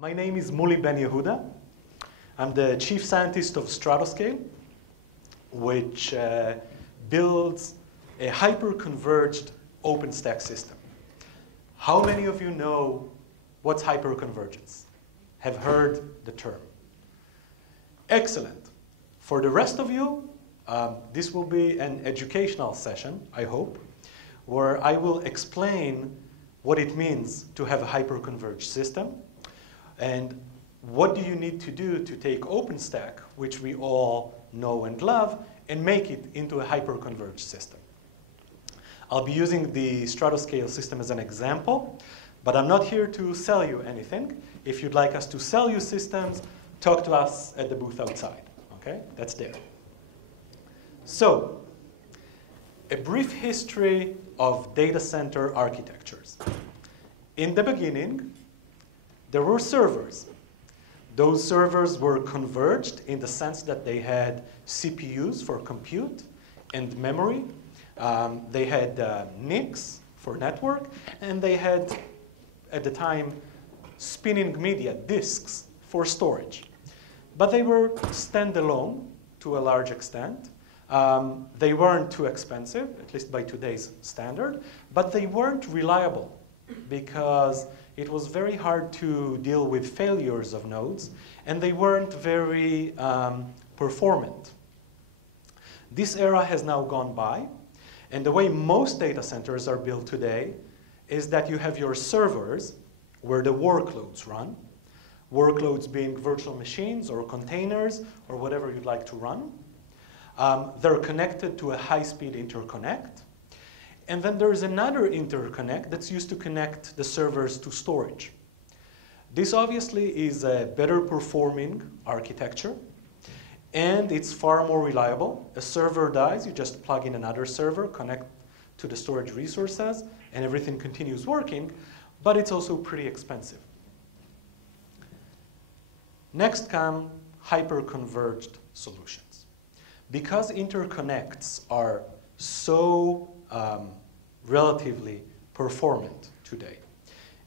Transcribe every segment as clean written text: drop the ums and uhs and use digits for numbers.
My name is Muli Ben Yehuda. I'm the chief scientist of Stratoscale, which builds a hyper-converged OpenStack system. How many of you know what's hyper-convergence? Have heard the term? Excellent. For the rest of you, this will be an educational session, I hope, where I will explain what it means to have a hyper-converged system and what do you need to do to take OpenStack, which we all know and love, and make it into a hyper-converged system. I'll be using the Stratoscale system as an example, but I'm not here to sell you anything. If you'd like us to sell you systems, talk to us at the booth outside. Okay? That's there. So, a brief history of data center architectures. In the beginning, there were servers. Those servers were converged in the sense that they had CPUs for compute and memory. They had NICs for network, and they had, at the time, spinning media disks for storage. But they were standalone to a large extent. They weren't too expensive, at least by today's standard, but they weren't reliable because it was very hard to deal with failures of nodes, and they weren't very performant. This era has now gone by, and the way most data centers are built today is that you have your servers where the workloads run, workloads being virtual machines or containers or whatever you'd like to run. They're connected to a high-speed interconnect. And then there's another interconnect that's used to connect the servers to storage. This obviously is a better performing architecture, and it's far more reliable. A server dies, you just plug in another server, connect to the storage resources, and everything continues working, but it's also pretty expensive. Next come hyper-converged solutions. Because interconnects are so relatively performant today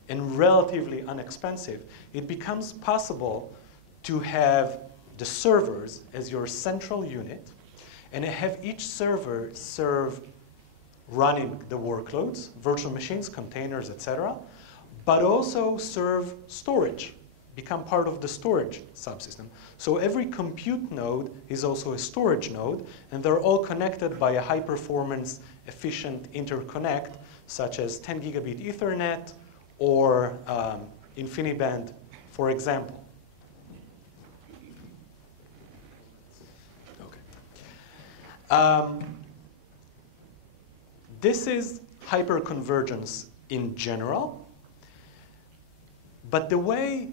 and relatively inexpensive, it becomes possible to have the servers as your central unit and have each server serve running the workloads, virtual machines, containers, etc., but also serve storage, become part of the storage subsystem. So every compute node is also a storage node, and they're all connected by a high-performance, efficient interconnect, such as 10 gigabit Ethernet or InfiniBand, for example. Okay. This is hyperconvergence in general, but the way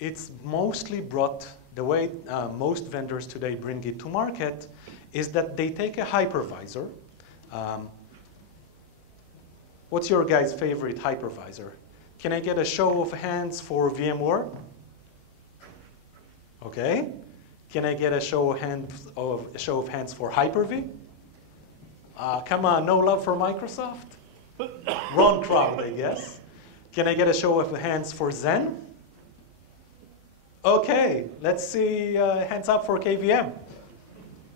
it's mostly brought, the way most vendors today bring it to market is that they take a hypervisor. What's your guys' favorite hypervisor? Can I get a show of hands for VMware? Okay. Can I get a show of hands for Hyper-V? Come on, no love for Microsoft? Wrong crowd, I guess. Can I get a show of hands for Zen? Okay, let's see hands up for KVM.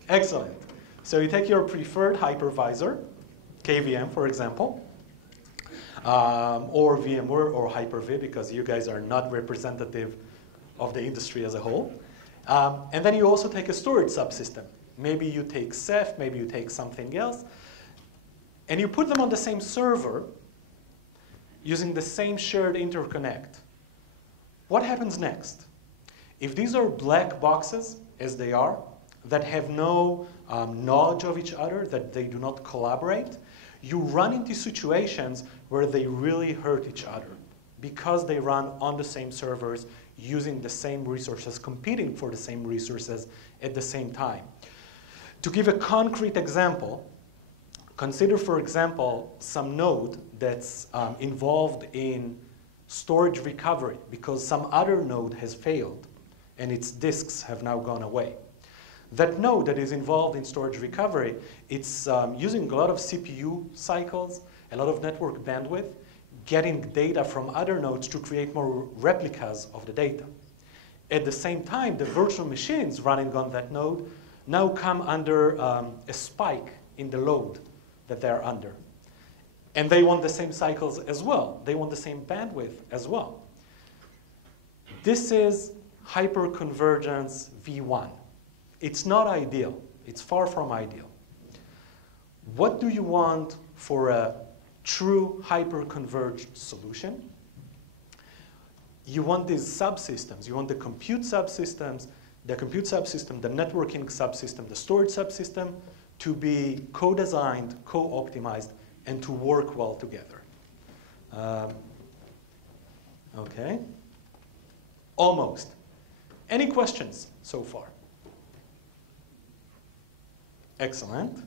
Excellent. So you take your preferred hypervisor, KVM for example, or VMware or Hyper-V, because you guys are not representative of the industry as a whole. And then you also take a storage subsystem. Maybe you take Ceph, maybe you take something else, and you put them on the same server using the same shared interconnect. What happens next? If these are black boxes, as they are, that have no knowledge of each other, that they do not collaborate, you run into situations where they really hurt each other because they run on the same servers, using the same resources, competing for the same resources at the same time. To give a concrete example, consider, for example, some node that's involved in storage recovery because some other node has failed and its disks have now gone away. That node that is involved in storage recovery, it's using a lot of CPU cycles, a lot of network bandwidth, getting data from other nodes to create more replicas of the data. At the same time, the virtual machines running on that node now come under a spike in the load that they're under. And they want the same cycles as well. They want the same bandwidth as well. This is hyperconvergence V1. It's not ideal. It's far from ideal. What do you want for a true hyperconverged solution? You want these subsystems. You want the compute subsystems, the networking subsystem, the storage subsystem to be co-designed, co-optimized, and to work well together. Okay. Almost. Any questions so far? Excellent.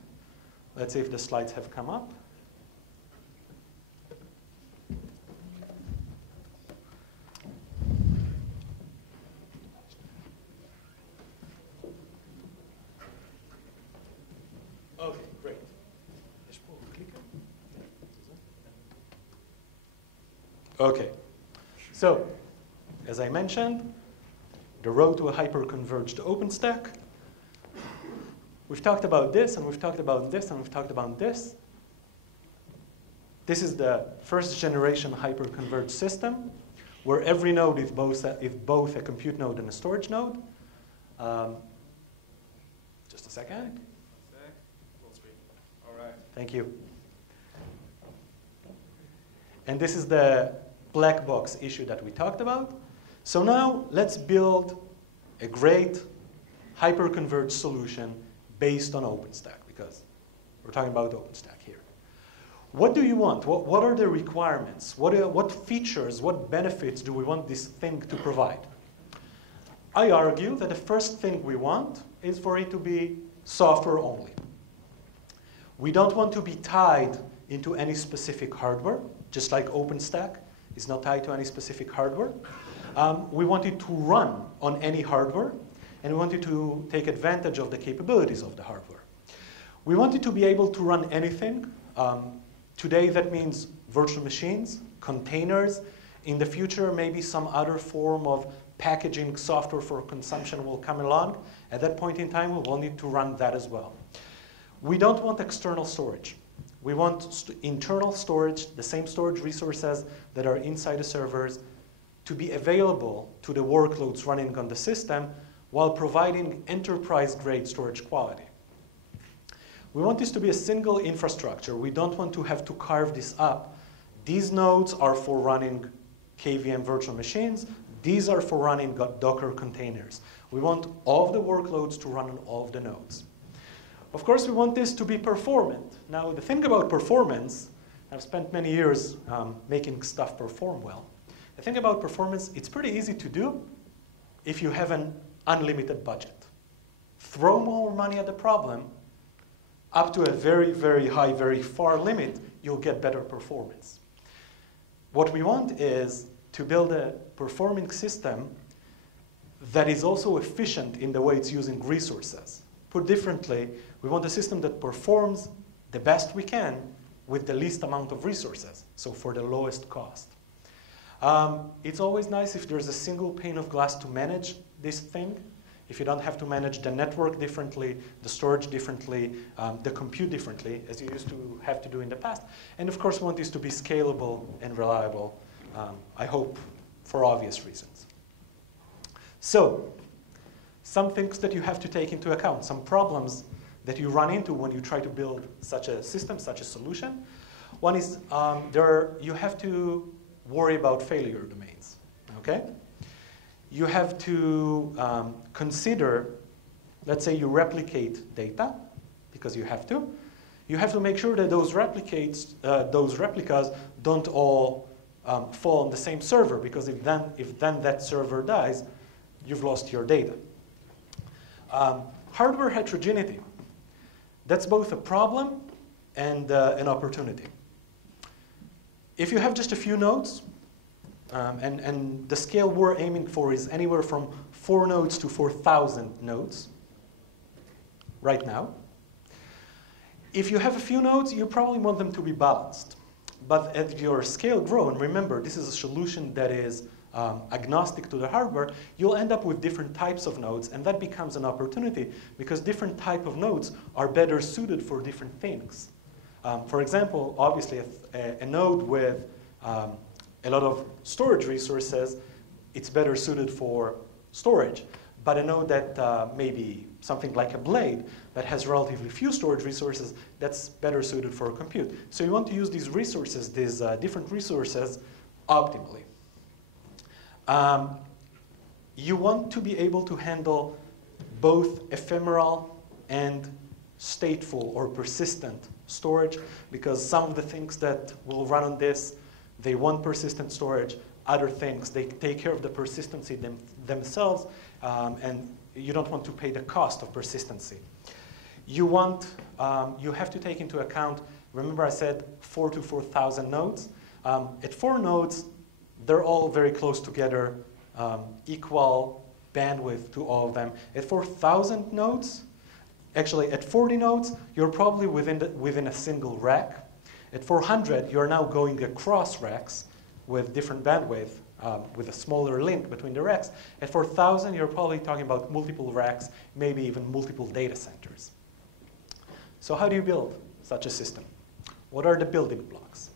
Let's see if the slides have come up. Okay, great. Okay. So, as I mentioned, the road to a hyper-converged OpenStack. We've talked about this, and we've talked about this, and we've talked about this. This is the first generation hyper-converged system, where every node is both a compute node and a storage node. Just a second. Full screen. All right. Thank you. And this is the black box issue that we talked about. So now let's build a great hyper-converged solution based on OpenStack, because we're talking about OpenStack here. What do you want? What are the requirements? What features, what benefits do we want this thing to provide? I argue that the first thing we want is for it to be software only. We don't want to be tied into any specific hardware, just like OpenStack is not tied to any specific hardware. We want it to run on any hardware, and we want it to take advantage of the capabilities of the hardware. We want it to be able to run anything. Today, that means virtual machines, containers. In the future, maybe some other form of packaging software for consumption will come along. At that point in time, we will need to run that as well. We don't want external storage. We want internal storage, the same storage resources that are inside the servers, to be available to the workloads running on the system while providing enterprise-grade storage quality. We want this to be a single infrastructure. We don't want to have to carve this up. These nodes are for running KVM virtual machines. These are for running Docker containers. We want all of the workloads to run on all of the nodes. Of course, we want this to be performant. Now, the thing about performance, I've spent many years making stuff perform well. The thing about performance, it's pretty easy to do if you have an unlimited budget. Throw more money at the problem, up to a very, very high, very far limit, you'll get better performance. What we want is to build a performing system that is also efficient in the way it's using resources. Put differently, we want a system that performs the best we can with the least amount of resources, so for the lowest cost. It's always nice if there's a single pane of glass to manage this thing. If you don't have to manage the network differently, the storage differently, the compute differently, as you used to have to do in the past. And of course, we want this to be scalable and reliable, I hope, for obvious reasons. So, some things that you have to take into account, some problems that you run into when you try to build such a system, such a solution. One is you have to worry about failure domains, okay? You have to consider, let's say you replicate data, because you have to. You have to make sure that those replicas don't all fall on the same server, because if then that server dies, you've lost your data. Hardware heterogeneity. That's both a problem and an opportunity. If you have just a few nodes, and the scale we're aiming for is anywhere from 4 nodes to 4,000 nodes right now. If you have a few nodes, you probably want them to be balanced. But as your scale grows, and remember, this is a solution that is agnostic to the hardware, you'll end up with different types of nodes, and that becomes an opportunity because different type of nodes are better suited for different things. For example, obviously, a node with a lot of storage resources, it's better suited for storage. But a node that maybe something like a blade that has relatively few storage resources, that's better suited for compute. So you want to use these resources, these different resources, optimally. You want to be able to handle both ephemeral and stateful or persistent storage, because some of the things that will run on this, they want persistent storage. Other things, they take care of the persistency themselves, and you don't want to pay the cost of persistency. You have to take into account, remember I said 4,000 to 4,000 nodes. At 4 nodes, they're all very close together, equal bandwidth to all of them. At 4,000 nodes, actually at 40 nodes, you're probably within a single rack. At 400, you're now going across racks with different bandwidth, with a smaller link between the racks. At 4,000, you're probably talking about multiple racks, maybe even multiple data centers. So how do you build such a system? What are the building blocks?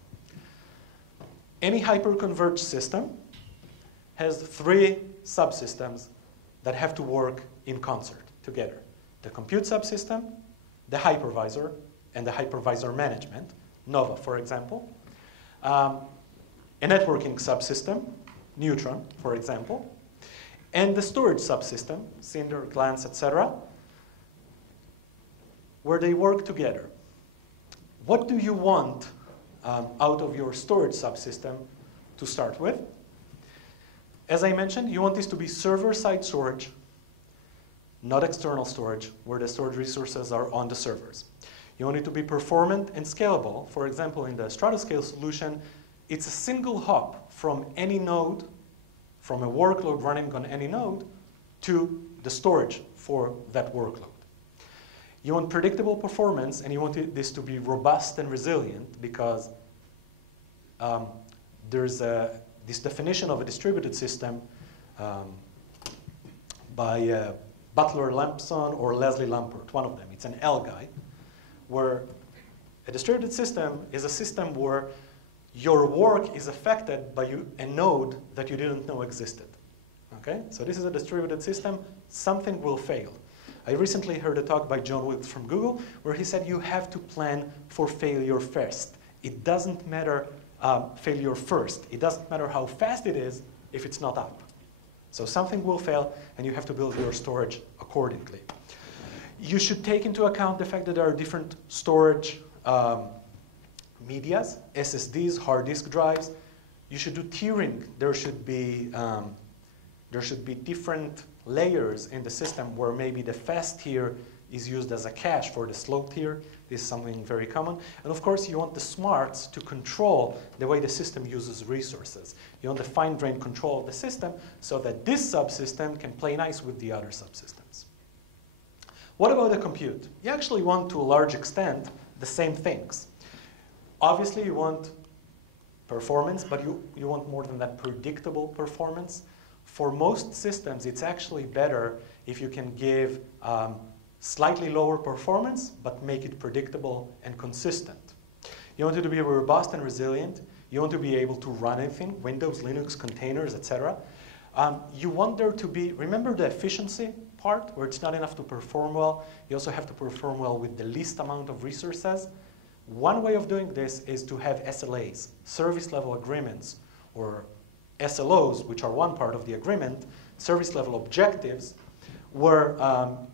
Any hyper-converged system has 3 subsystems that have to work in concert together. The compute subsystem, the hypervisor, and the hypervisor management, Nova, for example. A networking subsystem, Neutron, for example. And the storage subsystem, Cinder, Glance, etc., where they work together. What do you want out of your storage subsystem to start with? As I mentioned, you want this to be server-side storage, not external storage, where the storage resources are on the servers. You want it to be performant and scalable. For example, in the Stratoscale solution, it's a single hop from any node, from a workload running on any node, to the storage for that workload. You want predictable performance, and you want this to be robust and resilient, because there's this definition of a distributed system by Butler Lampson or Leslie Lamport, one of them. It's an L guy, where a distributed system is a system where your work is affected by a node that you didn't know existed. Okay? So this is a distributed system. Something will fail. I recently heard a talk by John Wilkes from Google where he said you have to plan for failure first. It doesn't matter failure first. It doesn't matter how fast it is if it's not up. So something will fail, and you have to build your storage accordingly. You should take into account the fact that there are different storage medias, SSDs, hard disk drives. You should do tiering. There should be different layers in the system where maybe the fast tier is used as a cache for the slow tier. This is something very common. And of course, you want the smarts to control the way the system uses resources. You want the fine-grained control of the system so that this subsystem can play nice with the other subsystems. What about the compute? You actually want, to a large extent, the same things. Obviously, you want performance, but you want more than that, predictable performance. For most systems, it's actually better if you can give slightly lower performance, but make it predictable and consistent. You want it to be robust and resilient. You want to be able to run anything, Windows, Linux, containers, etc. You want there to be, remember the efficiency part, where it's not enough to perform well. You also have to perform well with the least amount of resources. One way of doing this is to have SLAs, service level agreements, or SLOs, which are one part of the agreement, service level objectives, where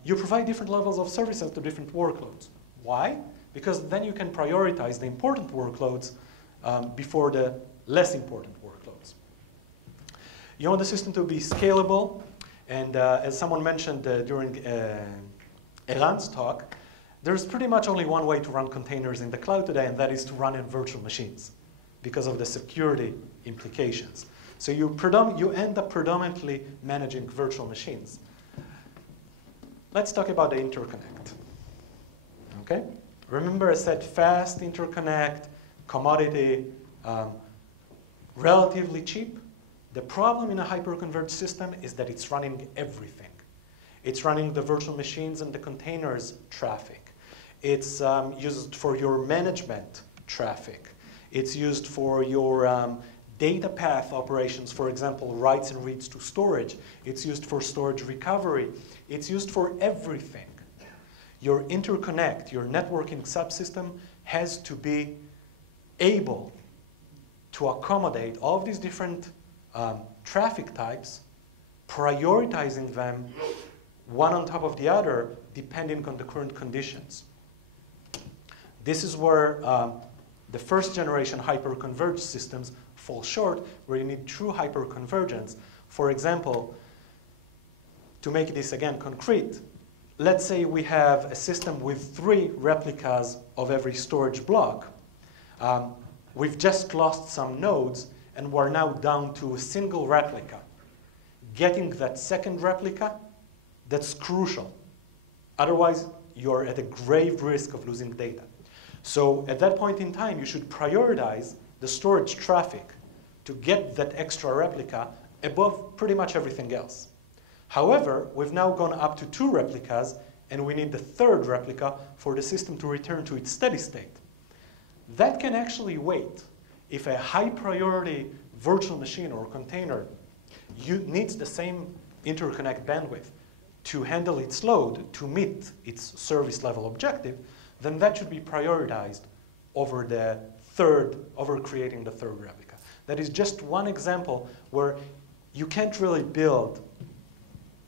you provide different levels of services to different workloads. Why? Because then you can prioritize the important workloads before the less important workloads. You want the system to be scalable, and as someone mentioned during Eran's talk, there's pretty much only one way to run containers in the cloud today, and that is to run in virtual machines because of the security implications. So you end up predominantly managing virtual machines. Let's talk about the interconnect. Okay? Remember I said fast interconnect, commodity, relatively cheap. The problem in a hyper-converged system is that it's running everything. It's running the virtual machines and the containers traffic. It's used for your management traffic. It's used for your data path operations, for example, writes and reads to storage. It's used for storage recovery. It's used for everything. Your interconnect, your networking subsystem has to be able to accommodate all of these different traffic types, prioritizing them one on top of the other, depending on the current conditions. This is where the first generation hyper-converged systems fall short, where you need true hyper-convergence. For example, to make this again concrete, let's say we have a system with 3 replicas of every storage block. We've just lost some nodes, and we're now down to a single replica. Getting that second replica, that's crucial. Otherwise, you're at a grave risk of losing data. So at that point in time, you should prioritize the storage traffic to get that extra replica above pretty much everything else. However, we've now gone up to 2 replicas, and we need the 3rd replica for the system to return to its steady state. That can actually wait. If a high priority virtual machine or container needs the same interconnect bandwidth to handle its load to meet its service level objective, then that should be prioritized over creating the 3rd replica. That is just one example where you can't really build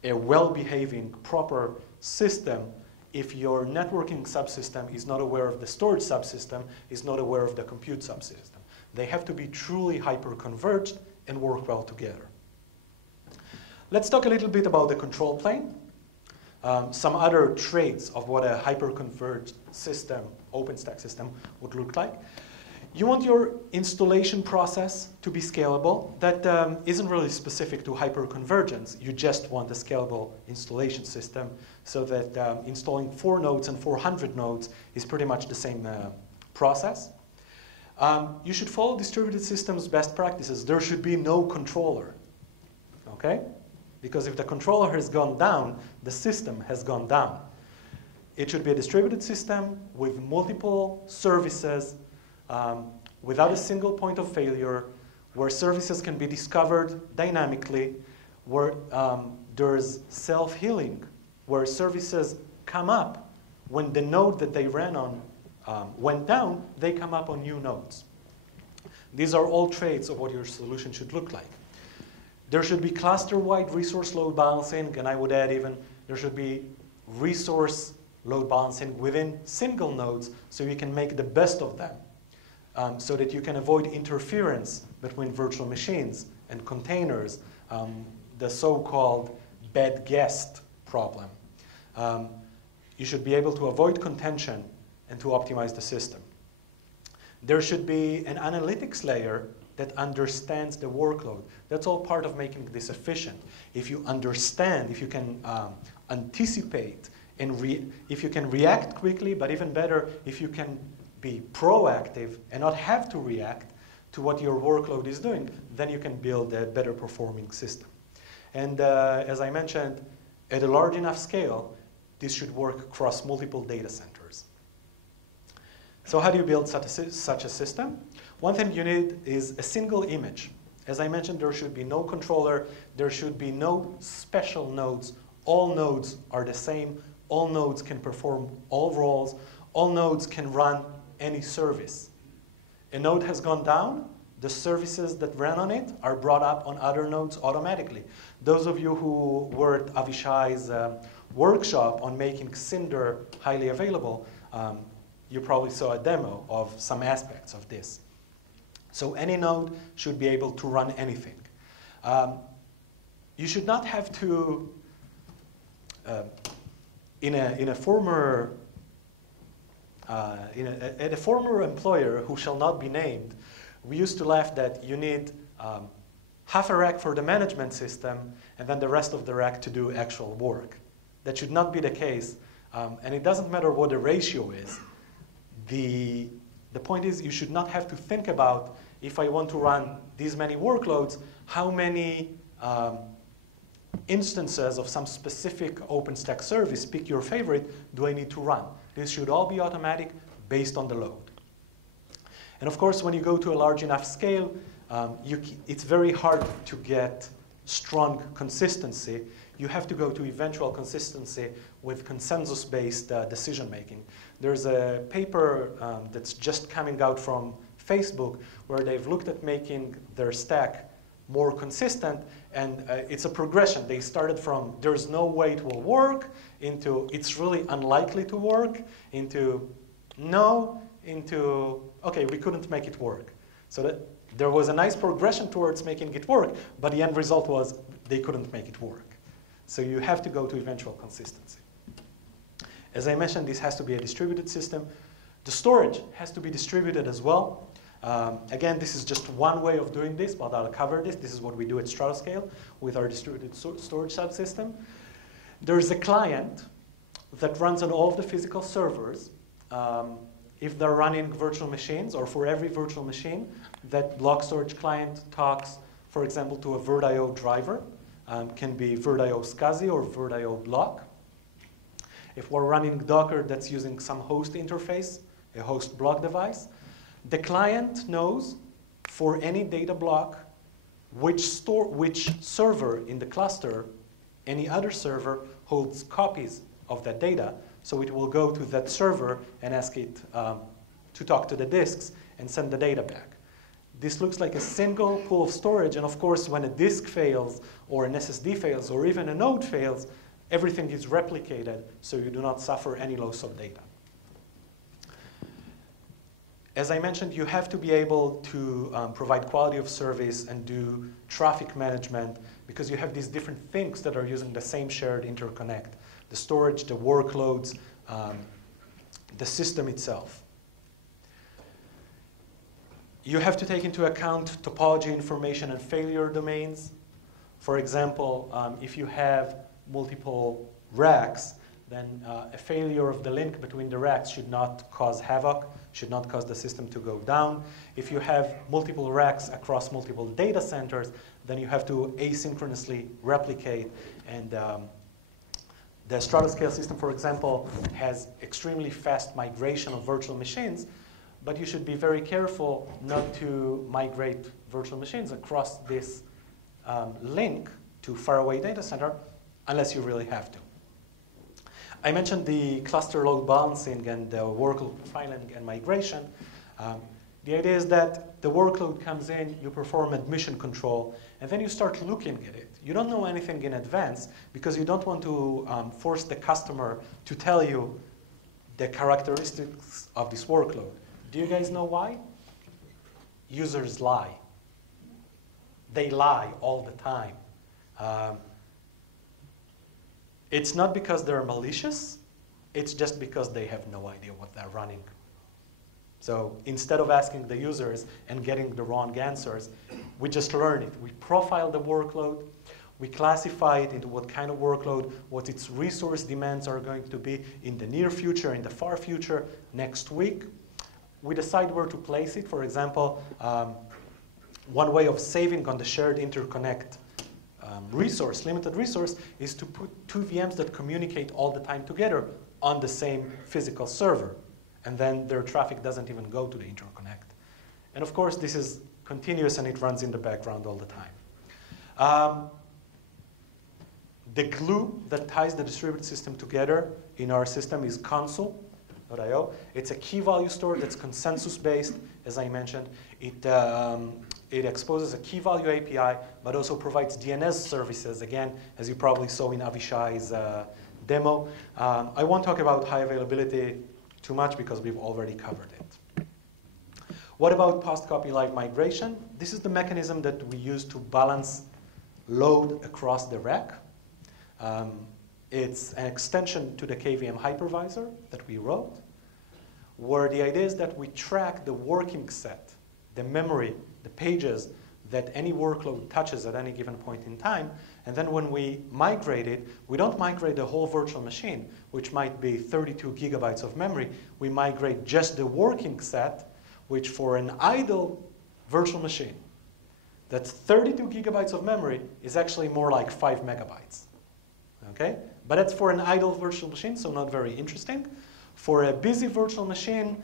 a well-behaving, proper system if your networking subsystem is not aware of the storage subsystem, is not aware of the compute subsystem. They have to be truly hyper-converged and work well together. Let's talk a little bit about the control plane. Some other traits of what a hyper-converged system, OpenStack system, would look like. You want your installation process to be scalable. That isn't really specific to hyper-convergence. You just want a scalable installation system so that installing 4 nodes and 400 nodes is pretty much the same process. You should follow distributed systems best practices. There should be no controller, okay? Because if the controller has gone down, the system has gone down. It should be a distributed system with multiple services, without a single point of failure, where services can be discovered dynamically, where there's self-healing, where services come up when the node that they ran on went down, they come up on new nodes. These are all traits of what your solution should look like. There should be cluster-wide resource load balancing, and I would add even there should be resource load balancing within single nodes so you can make the best of them, so that you can avoid interference between virtual machines and containers, the so-called bad guest problem. You should be able to avoid contention and to optimize the system. There should be an analytics layer that understands the workload. That's all part of making this efficient. If you understand, if you can anticipate, and if you can react quickly, but even better, if you can be proactive and not have to react to what your workload is doing, then you can build a better performing system. And as I mentioned, at a large enough scale, this should work across multiple data centers. So how do you build such a system? One thing you need is a single image. As I mentioned, there should be no controller. There should be no special nodes. All nodes are the same. All nodes can perform all roles. All nodes can run any service. A node has gone down. The services that ran on it are brought up on other nodes automatically. Those of you who were at Avishai's workshop on making Cinder highly available, you probably saw a demo of some aspects of this. So any node should be able to run anything. You should not have to, at a former employer who shall not be named, we used to laugh that you need half a rack for the management system and then the rest of the rack to do actual work. That should not be the case, and it doesn't matter what the ratio is. The point is you should not have to think about if I want to run these many workloads, how many instances of some specific OpenStack service, pick your favorite, do I need to run? This should all be automatic based on the load. And of course, when you go to a large enough scale, it's very hard to get strong consistency. You have to go to eventual consistency with consensus-based decision making. There's a paper that's just coming out from Facebook where they've looked at making their stack more consistent, and it's a progression. They started from there's no way it will work, into it's really unlikely to work, into no, into okay, we couldn't make it work. So that there was a nice progression towards making it work, but the end result was they couldn't make it work. So you have to go to eventual consistency. As I mentioned, this has to be a distributed system. The storage has to be distributed as well. Again, this is just one way of doing this, but I'll cover this. This is what we do at Stratoscale with our distributed storage subsystem. There's a client that runs on all of the physical servers. If they're running virtual machines, or for every virtual machine, that block storage client talks, for example, to a VirtIO driver. Can be VirtIO SCSI or VirtIO block. If we're running Docker that's using some host interface, a host block device, the client knows for any data block which server in the cluster, any other server holds copies of that data. So it will go to that server and ask it to talk to the disks and send the data back. This looks like a single pool of storage, and of course when a disk fails or an SSD fails or even a node fails, everything is replicated so you do not suffer any loss of data. As I mentioned, you have to be able to provide quality of service and do traffic management because you have these different things that are using the same shared interconnect. The storage, the workloads, the system itself. You have to take into account topology information and failure domains. For example, if you have multiple racks, then a failure of the link between the racks should not cause havoc, should not cause the system to go down. If you have multiple racks across multiple data centers, then you have to asynchronously replicate. And the Stratoscale system, for example, has extremely fast migration of virtual machines, but you should be very careful not to migrate virtual machines across this link to faraway data center unless you really have to. I mentioned the cluster load balancing and the workload profiling and migration. The idea is that the workload comes in, you perform admission control, and then you start looking at it. You don't know anything in advance because you don't want to force the customer to tell you the characteristics of this workload. Do you guys know why? Users lie. They lie all the time. It's not because they're malicious, it's just because they have no idea what they're running. So instead of asking the users and getting the wrong answers, we just learn it. We profile the workload, we classify it into what kind of workload, what its resource demands are going to be in the near future, in the far future, next week. We decide where to place it. For example, one way of saving on the shared interconnect resource, limited resource, is to put two VMs that communicate all the time together on the same physical server. And then their traffic doesn't even go to the interconnect. And of course, this is continuous and it runs in the background all the time. The glue that ties the distributed system together in our system is console.io. It's a key value store that's consensus-based, as I mentioned. It exposes a key value API, but also provides DNS services, again, as you probably saw in Avishai's demo. I won't talk about high availability too much because we've already covered it. What about post-copy live migration? This is the mechanism that we use to balance load across the rack. It's an extension to the KVM hypervisor that we wrote, where the idea is that we track the working set, the memory, the pages that any workload touches at any given point in time. And then when we migrate it, we don't migrate the whole virtual machine, which might be 32 gigabytes of memory. We migrate just the working set, which for an idle virtual machine that's 32 gigabytes of memory is actually more like 5 megabytes. Okay? But that's for an idle virtual machine, so not very interesting. For a busy virtual machine,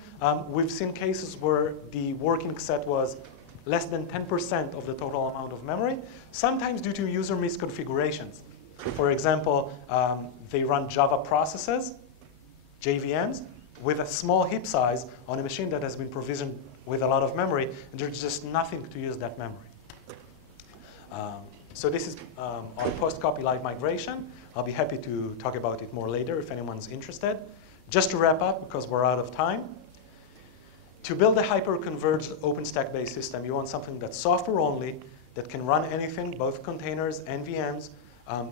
we've seen cases where the working set was less than 10% of the total amount of memory, sometimes due to user misconfigurations. For example, they run Java processes, JVMs, with a small heap size on a machine that has been provisioned with a lot of memory, and there's just nothing to use that memory. So this is our post-copy live migration. I'll be happy to talk about it more later if anyone's interested. Just to wrap up, because we're out of time, to build a hyper-converged OpenStack-based system, you want something that's software-only, that can run anything, both containers and VMs,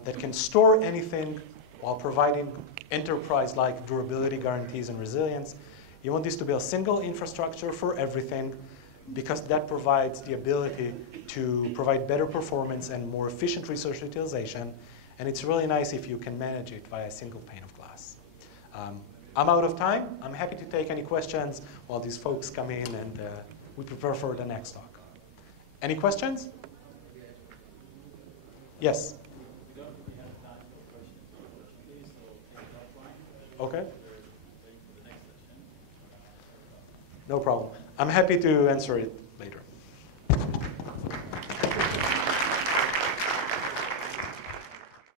that can store anything while providing enterprise-like durability guarantees and resilience. You want this to be a single infrastructure for everything, because that provides the ability to provide better performance and more efficient resource utilization. And it's really nice if you can manage it via a single pane of glass. I'm out of time. I'm happy to take any questions while these folks come in and we prepare for the next talk. Any questions? Yes? Okay. No problem. I'm happy to answer it.